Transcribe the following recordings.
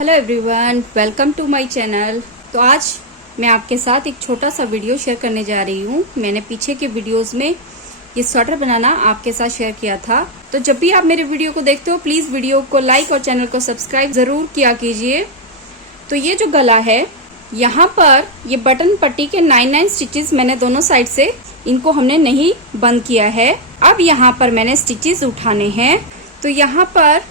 Hello everyone, welcome to my channel. तो आज मैं आपके साथ एक छोटा सा वीडियो शेयर करने जा रही हूँ। मैंने पीछे के वीडियोस में ये स्वेटर बनाना आपके साथ शेयर किया था। तो जब भी आप मेरे वीडियो को देखते हो प्लीज वीडियो को लाइक और चैनल को सब्सक्राइब जरूर किया कीजिए। तो ये जो गला है, यहाँ पर ये बटन पट्टी के 9 स्टिचेस मैंने दोनों साइड से इनको हमने नहीं बंद किया है। अब यहाँ पर मैंने स्टिचेस उठाने हैं। तो यहाँ पर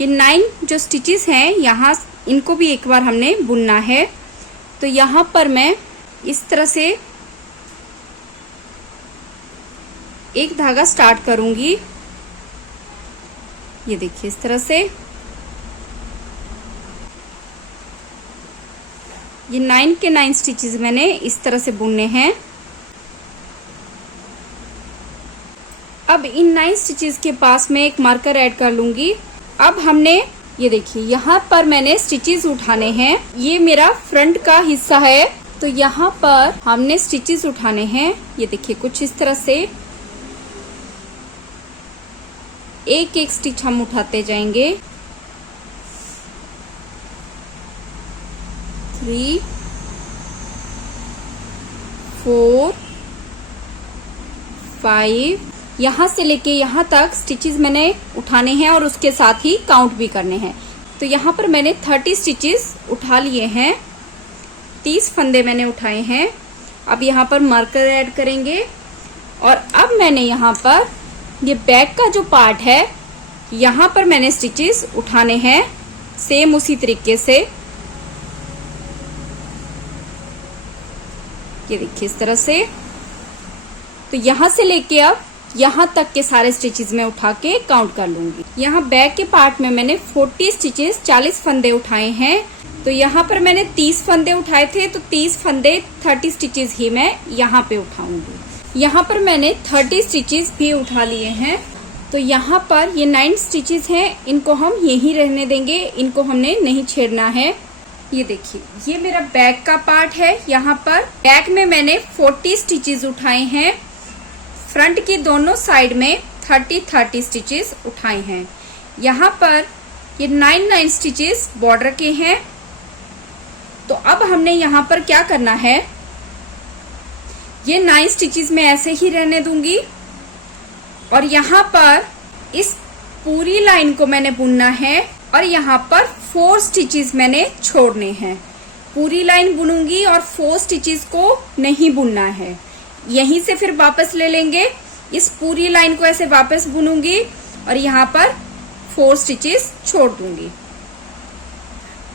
ये 9 जो स्टिचेस हैं, यहाँ इनको भी एक बार हमने बुनना है। तो यहाँ पर मैं इस तरह से एक धागा स्टार्ट करूंगी। ये देखिए इस तरह से ये 9 के 9 स्टिचेस मैंने इस तरह से बुनने हैं। अब इन 9 स्टिचेस के पास मैं एक मार्कर ऐड कर लूंगी। अब हमने ये देखिए यहाँ पर मैंने स्टिचेस उठाने हैं। ये मेरा फ्रंट का हिस्सा है। तो यहाँ पर हमने स्टिचेस उठाने हैं। ये देखिए कुछ इस तरह से एक एक स्टिच हम उठाते जाएंगे। 3 4 5 यहाँ से लेके यहाँ तक स्टिचेस मैंने उठाने हैं और उसके साथ ही काउंट भी करने हैं। तो यहाँ पर मैंने 30 स्टिचेस उठा लिए हैं। 30 फंदे मैंने उठाए हैं। अब यहाँ पर मार्कर ऐड करेंगे और अब मैंने यहाँ पर ये बैक का जो पार्ट है, यहाँ पर मैंने स्टिचेस उठाने हैं सेम उसी तरीके से। ये देखिए इस तरह से। तो यहाँ से लेके अब यहाँ तक के सारे स्टिचेस में उठा के काउंट कर लूंगी। यहाँ बैक के पार्ट में मैंने 40 स्टिचेस 40 फंदे उठाए हैं। तो यहाँ पर मैंने 30 फंदे उठाए थे, तो 30 फंदे 30 स्टिचेस ही मैं यहाँ पे उठाऊंगी। यहाँ पर मैंने 30 स्टिचेस भी उठा लिए हैं। तो यहाँ पर ये 9 स्टिचेस हैं, इनको हम यहीं रहने देंगे, इनको हमने नहीं छेड़ना है। ये देखिए ये मेरा बैक का पार्ट है। यहाँ पर बैक में मैंने 40 स्टिचेस उठाए हैं। फ्रंट की दोनों साइड में 30 स्टिचेस उठाए हैं। यहाँ पर ये 9 स्टिचेस बॉर्डर के हैं। तो अब हमने यहाँ पर क्या करना है, ये 9 स्टिचेस मैं ऐसे ही रहने दूंगी और यहाँ पर इस पूरी लाइन को मैंने बुनना है और यहाँ पर 4 स्टिचेस मैंने छोड़ने हैं। पूरी लाइन बुनूंगी और 4 स्टिचेस को नहीं बुनना है। यहीं से फिर वापस ले लेंगे, इस पूरी लाइन को ऐसे वापस बुनूंगी और यहाँ पर 4 स्टिचेस छोड़ दूंगी।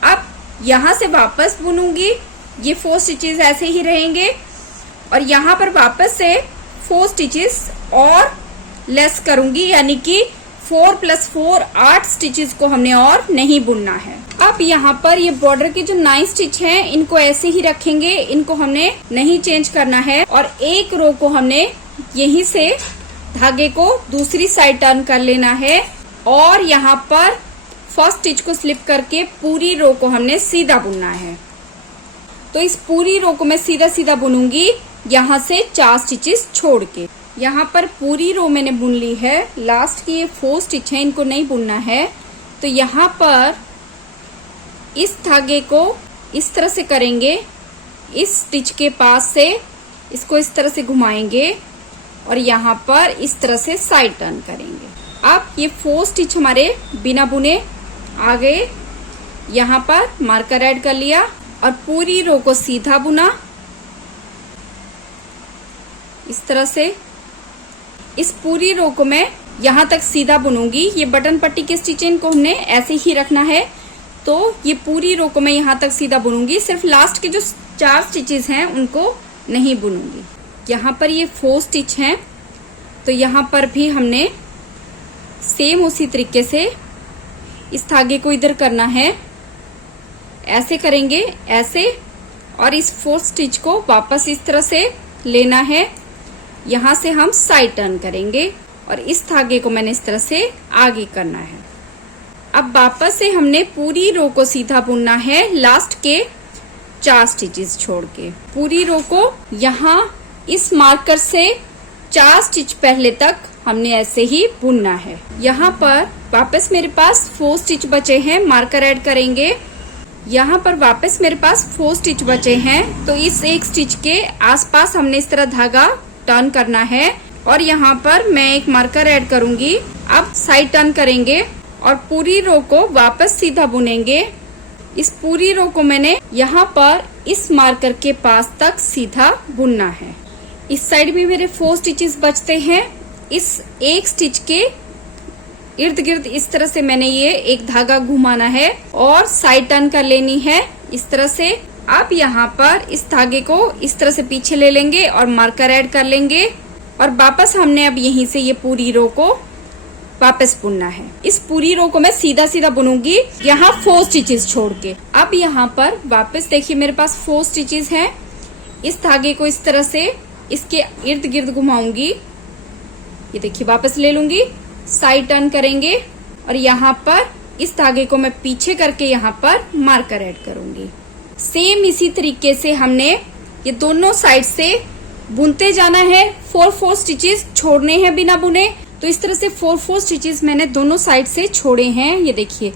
अब यहाँ से वापस बुनूंगी, ये 4 स्टिचेस ऐसे ही रहेंगे और यहाँ पर वापस से 4 स्टिचेस और लेस करूंगी, यानी कि 4 + 4 8 स्टिचेस को हमने और नहीं बुनना है। अब यहाँ पर ये बॉर्डर के जो 9 स्टिच हैं, इनको ऐसे ही रखेंगे, इनको हमने नहीं चेंज करना है और एक रो को हमने यहीं से धागे को दूसरी साइड टर्न कर लेना है और यहाँ पर फर्स्ट स्टिच को स्लिप करके पूरी रो को हमने सीधा बुनना है। तो इस पूरी रो को मैं सीधा सीधा बुनूंगी, यहाँ से 4 स्टिचेस छोड़ के। यहाँ पर पूरी रो मैंने बुन ली है। लास्ट की ये 4 स्टिच है, इनको नहीं बुनना है। तो यहाँ पर इस धागे को इस तरह से करेंगे, इस स्टिच के पास से इसको इस तरह से घुमाएंगे और यहाँ पर इस तरह से साइड टर्न करेंगे। अब ये 4 स्टिच हमारे बिना बुने आ गए। यहाँ पर मार्कर ऐड कर लिया और पूरी रो को सीधा बुना इस तरह से। इस पूरी रो को मैं यहाँ तक सीधा बुनूंगी। ये बटन पट्टी के स्टिच इनको हमने ऐसे ही रखना है। तो ये पूरी रो को मैं यहाँ तक सीधा बुनूंगी, सिर्फ लास्ट के जो 4 स्टिचेस हैं उनको नहीं बुनूंगी। यहाँ पर ये 4 स्टिच हैं, तो यहाँ पर भी हमने सेम उसी तरीके से इस धागे को इधर करना है, ऐसे करेंगे ऐसे, और इस 4 स्टिच को वापस इस तरह से लेना है। यहाँ से हम साइड टर्न करेंगे और इस धागे को मैंने इस तरह से आगे करना है। अब वापस से हमने पूरी रो को सीधा बुनना है, लास्ट के 4 स्टिचेस छोड़ के। पूरी रो को यहाँ इस मार्कर से 4 स्टिच पहले तक हमने ऐसे ही बुनना है। यहाँ पर वापस मेरे पास 4 स्टिच बचे हैं, मार्कर ऐड करेंगे। यहाँ पर वापस मेरे पास 4 स्टिच बचे हैं, तो इस एक स्टिच के आसपास हमने इस तरह धागा टर्न करना है और यहाँ पर मैं एक मार्कर ऐड करूंगी। अब साइड टर्न करेंगे और पूरी रो को वापस सीधा बुनेंगे। इस पूरी रो को मैंने यहाँ पर इस मार्कर के पास तक सीधा बुनना है। इस साइड भी मेरे 4 स्टिचेस बचते हैं। इस एक स्टिच के इर्द गिर्द इस तरह से मैंने ये एक धागा घुमाना है और साइड टर्न कर लेनी है इस तरह से। अब यहाँ पर इस धागे को इस तरह से पीछे ले लेंगे और मार्कर ऐड कर लेंगे और वापस हमने अब यहीं से ये पूरी रो को वापस बुनना है। इस पूरी रो को मैं सीधा सीधा बुनूंगी यहाँ 4 स्टिचेस छोड़ के। अब यहाँ पर वापस देखिए मेरे पास 4 स्टिचेस हैं। इस धागे को इस तरह से इसके इर्द गिर्द घुमाऊंगी। ये देखिए वापस ले लूंगी, साइड टर्न करेंगे और यहाँ पर इस धागे को मैं पीछे करके यहाँ पर मार्कर ऐड करूंगी। सेम इसी तरीके से हमने ये दोनों साइड से बुनते जाना है। 4 स्टिचेस छोड़ने हैं बिना बुने। तो इस तरह से 4 स्टिचेस मैंने दोनों साइड से छोड़े हैं, ये देखिए।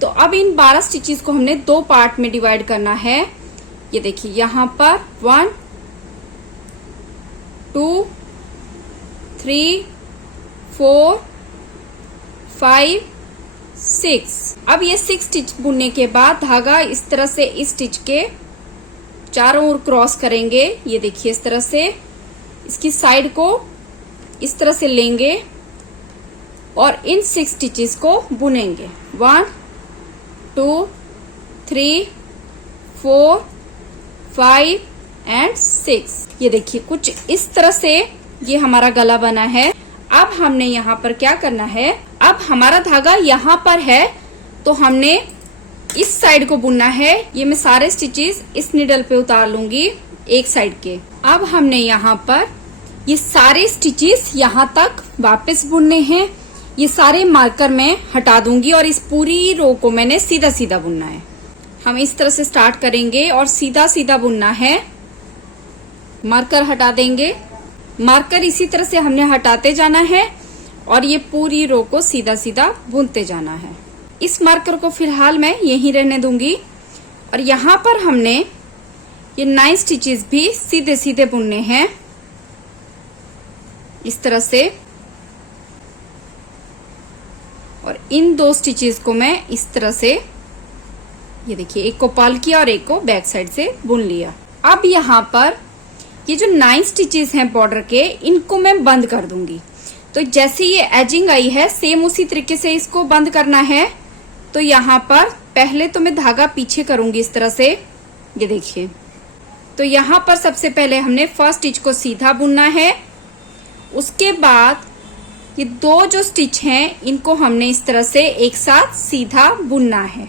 तो अब इन 12 स्टिचेस को हमने 2 पार्ट में डिवाइड करना है। ये देखिए यहाँ पर 1 2 3 4 5 6। अब ये 6 स्टिच बुनने के बाद धागा इस तरह से इस स्टिच के चारों ओर क्रॉस करेंगे। ये देखिए इस तरह से इसकी साइड को इस तरह से लेंगे और इन 6 स्टिचेस को बुनेंगे। 1 2 3 4 5 एंड 6। ये देखिए कुछ इस तरह से ये हमारा गला बना है। अब हमने यहाँ पर क्या करना है, अब हमारा धागा यहाँ पर है तो हमने इस साइड को बुनना है। ये मैं सारे स्टिचेस इस निडल पे उतार लूंगी एक साइड के। अब हमने यहाँ पर ये सारे स्टिचेस यहाँ तक वापस बुनने हैं। ये सारे मार्कर मैं हटा दूंगी और इस पूरी रो को मैंने सीधा सीधा बुनना है। हम इस तरह से स्टार्ट करेंगे और सीधा सीधा बुनना है। मार्कर हटा देंगे, मार्कर इसी तरह से हमने हटाते जाना है और ये पूरी रो को सीधा सीधा बुनते जाना है। इस मार्कर को फिलहाल मैं यहीं रहने दूंगी और यहाँ पर हमने ये 9 स्टिचेस भी सीधे सीधे बुनने हैं इस तरह से। और इन 2 स्टिचेस को मैं इस तरह से, ये देखिए, एक को पर्ल किया और एक को बैक साइड से बुन लिया। अब यहाँ पर ये जो 9 स्टिचेस हैं बॉर्डर के, इनको मैं बंद कर दूंगी। तो जैसे ये एजिंग आई है सेम उसी तरीके से इसको बंद करना है। तो यहाँ पर पहले तो मैं धागा पीछे करूंगी इस तरह से, ये देखिए। तो यहाँ पर सबसे पहले हमने फर्स्ट स्टिच को सीधा बुनना है। उसके बाद ये 2 जो स्टिच हैं इनको हमने इस तरह से एक साथ सीधा बुनना है।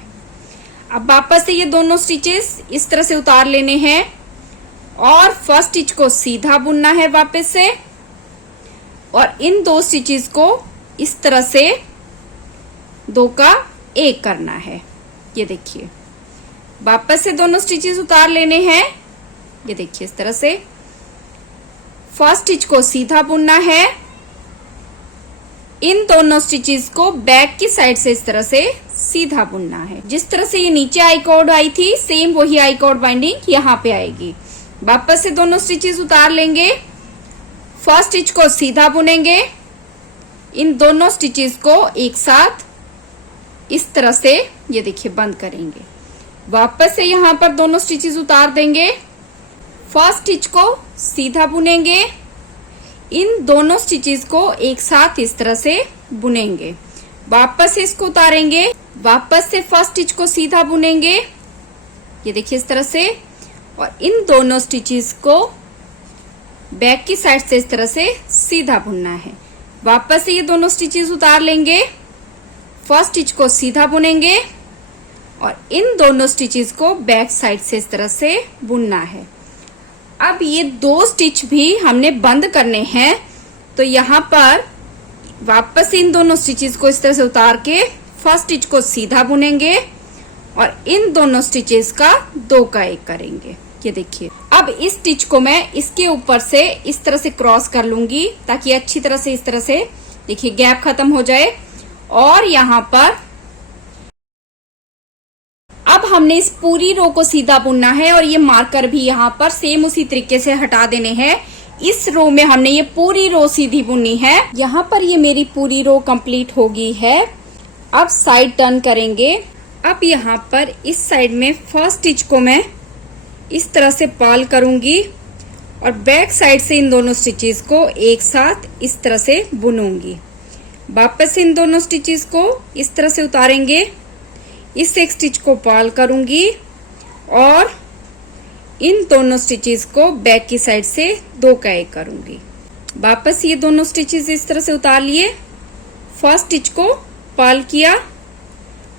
अब वापस से ये दोनों स्टिचेस इस तरह से उतार लेने हैं और फर्स्ट स्टिच को सीधा बुनना है वापस से और इन 2 स्टिचेस को इस तरह से 2 का 1 करना है। ये देखिए वापस से दोनों स्टिचेस उतार लेने हैं। ये देखिए इस तरह से फर्स्ट स्टिच को सीधा बुनना है। इन दोनों स्टिचेस को बैक की साइड से इस तरह से सीधा बुनना है। जिस तरह से ये नीचे आई कॉर्ड आई थी सेम वही आई कॉर्ड बाइंडिंग यहाँ पे आएगी। वापस से दोनों स्टिचेस उतार लेंगे, फर्स्ट स्टिच को सीधा बुनेंगे, इन दोनों स्टिचेस को एक साथ इस तरह से, ये देखिए, बंद करेंगे। वापस से यहाँ पर दोनों स्टिचेस उतार देंगे, फर्स्ट स्टिच को सीधा बुनेंगे, इन दोनों स्टिचेस को एक साथ इस तरह से बुनेंगे। वापस से इसको उतारेंगे, वापस से फर्स्ट स्टिच को सीधा बुनेंगे, ये देखिए इस तरह से, और इन दोनों स्टिचेस को बैक की साइड से इस तरह से सीधा बुनना है। वापस से ये दोनों स्टिचेस उतार लेंगे, फर्स्ट स्टिच को सीधा बुनेंगे और इन दोनों स्टिचेस को बैक साइड से इस तरह से बुनना है। अब ये 2 स्टिच भी हमने बंद करने हैं। तो यहाँ पर वापस इन दोनों स्टिचेस को इस तरह से उतार के फर्स्ट स्टिच को सीधा बुनेंगे और इन दोनों स्टिचेस का 2 का 1 करेंगे। ये देखिए अब इस स्टिच को मैं इसके ऊपर से इस तरह से क्रॉस कर लूंगी ताकि अच्छी तरह से इस तरह से, देखिए, गैप खत्म हो जाए और यहाँ पर अब हमने इस पूरी रो को सीधा बुनना है और ये मार्कर भी यहाँ पर सेम उसी तरीके से हटा देने हैं। इस रो में हमने ये पूरी रो सीधी बुननी है। यहाँ पर ये मेरी पूरी रो कंप्लीट हो गई है। अब साइड टर्न करेंगे। अब यहाँ पर इस साइड में फर्स्ट स्टिच को मैं इस तरह से पाल करूंगी और बैक साइड से इन दोनों स्टिचेस को एक साथ इस तरह से बुनूंगी। वापस इन दोनों स्टिचेस को इस तरह से उतारेंगे, इस एक स्टिच को पाल करूंगी और इन दोनों स्टिचेस को बैक की साइड से 2 का 1 करूंगी। वापस ये दोनों स्टिचेस इस तरह से उतार लिए, फर्स्ट स्टिच को पाल किया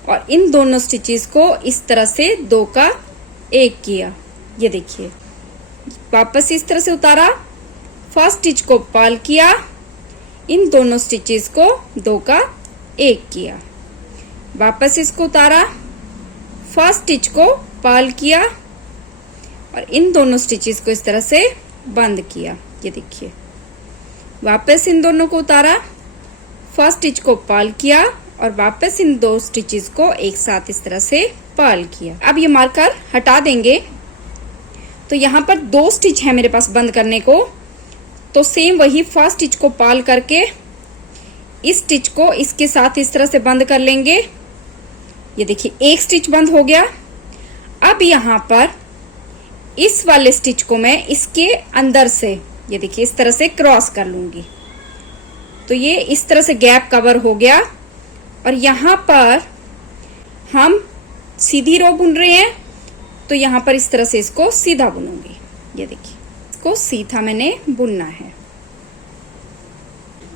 और इन दोनों स्टिचेस को इस तरह से 2 का 1 किया। ये देखिए, वापस इस तरह से उतारा, फर्स्ट स्टिच को पाल किया, इन दोनों स्टिचेस को 2 का 1 किया। वापस इसको उतारा, फर्स्ट स्टिच को पाल किया और इन दोनों स्टिचेस को इस तरह से बंद किया। ये देखिए, वापस इन दोनों को उतारा, फर्स्ट स्टिच को पाल किया और वापस इन 2 स्टिचेस को एक साथ इस तरह से पाल किया। अब ये मार्कर हटा देंगे। तो यहाँ पर 2 स्टिच है मेरे पास बंद करने को, तो सेम वही फर्स्ट स्टिच को पाल करके इस स्टिच को इसके साथ इस तरह से बंद कर लेंगे। ये देखिए, एक स्टिच बंद हो गया। अब यहाँ पर इस वाले स्टिच को मैं इसके अंदर से, ये देखिए, इस तरह से क्रॉस कर लूंगी। तो ये इस तरह से गैप कवर हो गया और यहाँ पर हम सीधी रो बुन रहे हैं, तो यहाँ पर इस तरह से इसको सीधा बुनूंगी। ये देखिए, इसको सीधा मैंने बुनना है।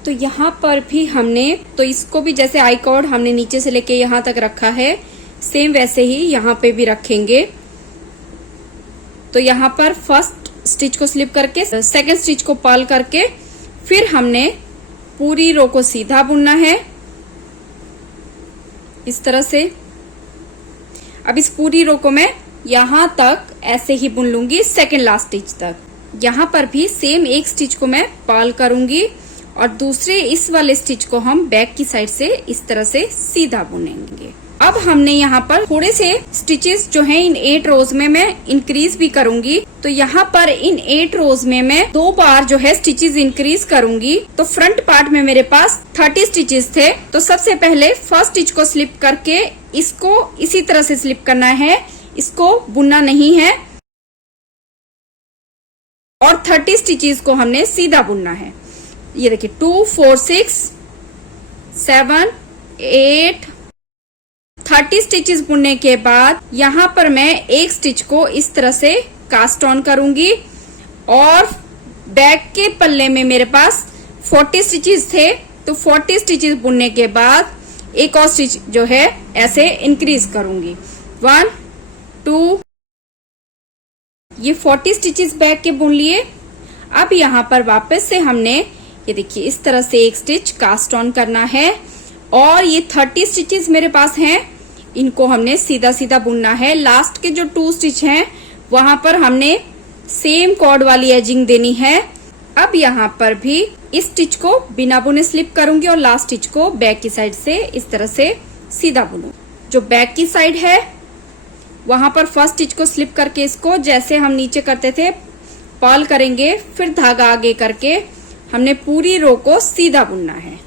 तो यहाँ पर भी हमने, तो इसको भी जैसे आई कॉर्ड हमने नीचे से लेके यहाँ तक रखा है, सेम वैसे ही यहाँ पे भी रखेंगे। तो यहाँ पर फर्स्ट स्टिच को स्लिप करके सेकंड स्टिच को पर्ल करके फिर हमने पूरी रो को सीधा बुनना है इस तरह से। अब इस पूरी रो को मैं यहाँ तक ऐसे ही बुन लूंगी, सेकंड लास्ट स्टिच तक। यहाँ पर भी सेम एक स्टिच को मैं पर्ल करूंगी और दूसरे इस वाले स्टिच को हम बैक की साइड से इस तरह से सीधा बुनेंगे। अब हमने यहाँ पर थोड़े से स्टिचेस जो हैं इन 8 रोज में मैं इंक्रीज भी करूंगी। तो यहाँ पर इन 8 रोज में मैं 2 बार जो है स्टिचेस इंक्रीज करूंगी। तो फ्रंट पार्ट में मेरे पास 30 स्टिचेस थे। तो सबसे पहले फर्स्ट स्टिच को स्लिप करके इसको इसी तरह से स्लिप करना है, इसको बुनना नहीं है और 30 स्टिचेस को हमने सीधा बुनना है। ये देखिए, 2 4 6 7 8 30 स्टिचेस बुनने के बाद यहाँ पर मैं एक स्टिच को इस तरह से कास्ट ऑन करूंगी और बैक के पल्ले में मेरे पास 40 स्टिचेस थे। तो 40 स्टिचेस बुनने के बाद एक और स्टिच जो है ऐसे इंक्रीज करूंगी, 1 2। ये 40 स्टिचेस बैक के बुन लिए। अब यहाँ पर वापस से हमने, ये देखिए, इस तरह से एक स्टिच कास्ट ऑन करना है और ये 30 स्टिचेस मेरे पास हैं, इनको हमने सीधा सीधा बुनना है। लास्ट के जो 2 स्टिच हैं वहां पर हमने सेम कॉर्ड वाली एजिंग देनी है। अब यहाँ पर भी इस स्टिच को बिना बुने स्लिप करूंगी और लास्ट स्टिच को बैक की साइड से इस तरह से सीधा बुनूं। जो बैक की साइड है वहां पर फर्स्ट स्टिच को स्लिप करके इसको जैसे हम नीचे करते थे पर्ल करेंगे, फिर धागा आगे करके हमने पूरी रो को सीधा बुनना है।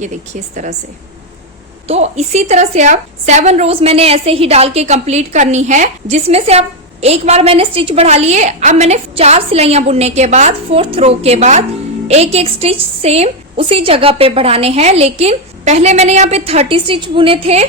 ये देखिए, इस तरह से। तो इसी तरह से अब 7 रोज मैंने ऐसे ही डाल के कंप्लीट करनी है, जिसमें से अब एक बार मैंने स्टिच बढ़ा लिए। अब मैंने 4 सिलाइयां बुनने के बाद 4th रो के बाद एक एक स्टिच सेम उसी जगह पे बढ़ाने हैं। लेकिन पहले मैंने यहाँ पे 30 स्टिच बुने थे,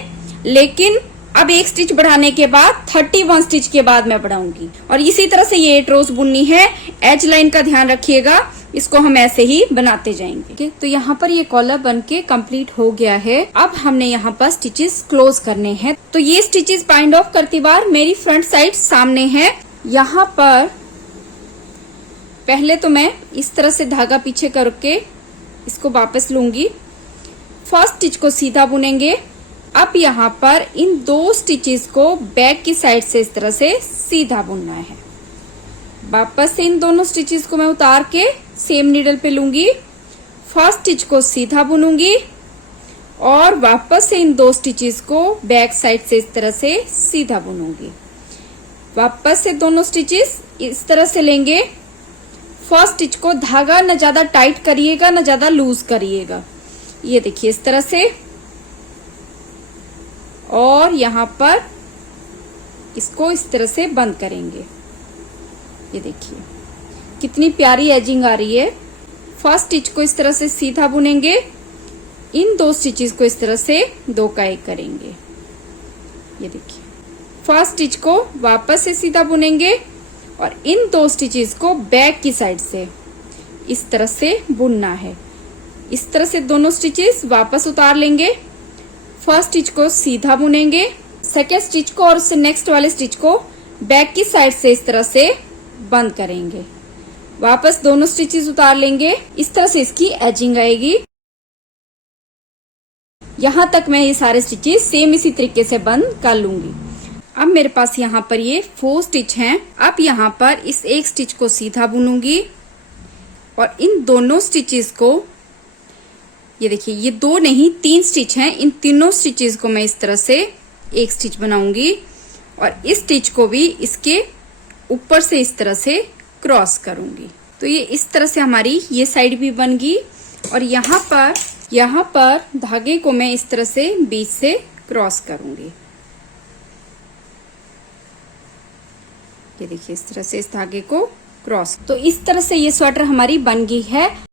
लेकिन अब एक स्टिच बढ़ाने के बाद 31 स्टिच के बाद मैं बढ़ाऊंगी और इसी तरह से ये 8 रोज बुननी है। एज लाइन का ध्यान रखिएगा, इसको हम ऐसे ही बनाते जाएंगे। तो यहाँ पर ये कॉलर बन के कम्प्लीट हो गया है। अब हमने यहाँ पर स्टिचेस क्लोज करने हैं। तो ये स्टिचेस बाइंड ऑफ करती बार मेरी फ्रंट साइड सामने है। यहाँ पर पहले तो मैं इस तरह से धागा पीछे करके इसको वापस लूंगी, फर्स्ट स्टिच को सीधा बुनेंगे। अब यहाँ पर इन 2 स्टिचेस को बैक की साइड से इस तरह से सीधा बुनना है। वापस से इन दोनों स्टिचेस को मैं उतार के सेम नीडल पे लूंगी, फर्स्ट स्टिच को सीधा बुनूंगी और वापस से इन 2 स्टिचेस को बैक साइड से इस तरह से सीधा बुनूंगी। वापस से दोनों स्टिचेस इस तरह से लेंगे। फर्स्ट स्टिच को धागा न ज्यादा टाइट करिएगा न ज्यादा लूज करिएगा, ये देखिए इस तरह से, और यहां पर इसको इस तरह से बंद करेंगे। ये देखिए कितनी प्यारी एजिंग आ रही है। फर्स्ट स्टिच को इस तरह से सीधा बुनेंगे, इन 2 स्टिचेस को इस तरह से 2 का 1 करेंगे। ये देखिए फर्स्ट स्टिच को वापस से सीधा बुनेंगे और इन 2 स्टिचेस को बैक की साइड से इस तरह से बुनना है। इस तरह से दोनों स्टिचेस वापस उतार लेंगे। फर्स्ट स्टिच को सीधा बुनेंगे, सेकेंड स्टिच को और उससे नेक्स्ट वाले स्टिच को बैक की साइड से इस तरह से बंद करेंगे। वापस दोनों स्टिचेस उतार लेंगे। इस तरह से इसकी एजिंग आएगी। यहां तक मैं ये सारे स्टिचेस सेम इसी तरीके से बंद कर लूंगी। अब मेरे पास यहाँ पर ये 4 स्टिच हैं। अब यहाँ पर इस एक स्टिच को सीधा बुनूंगी और इन दोनों स्टिचेस को, ये देखिए ये 2 नहीं 3 स्टिच हैं, इन तीनों स्टिचेस को मैं इस तरह से एक स्टिच बनाऊंगी और इस स्टिच को भी इसके ऊपर से इस तरह से क्रॉस करूंगी। तो ये इस तरह से हमारी ये साइड भी बन गई और यहाँ पर धागे को मैं इस तरह से बीच से क्रॉस करूंगी। ये देखिए इस तरह से इस धागे को क्रॉस। तो इस तरह से ये स्वेटर हमारी बन गई है।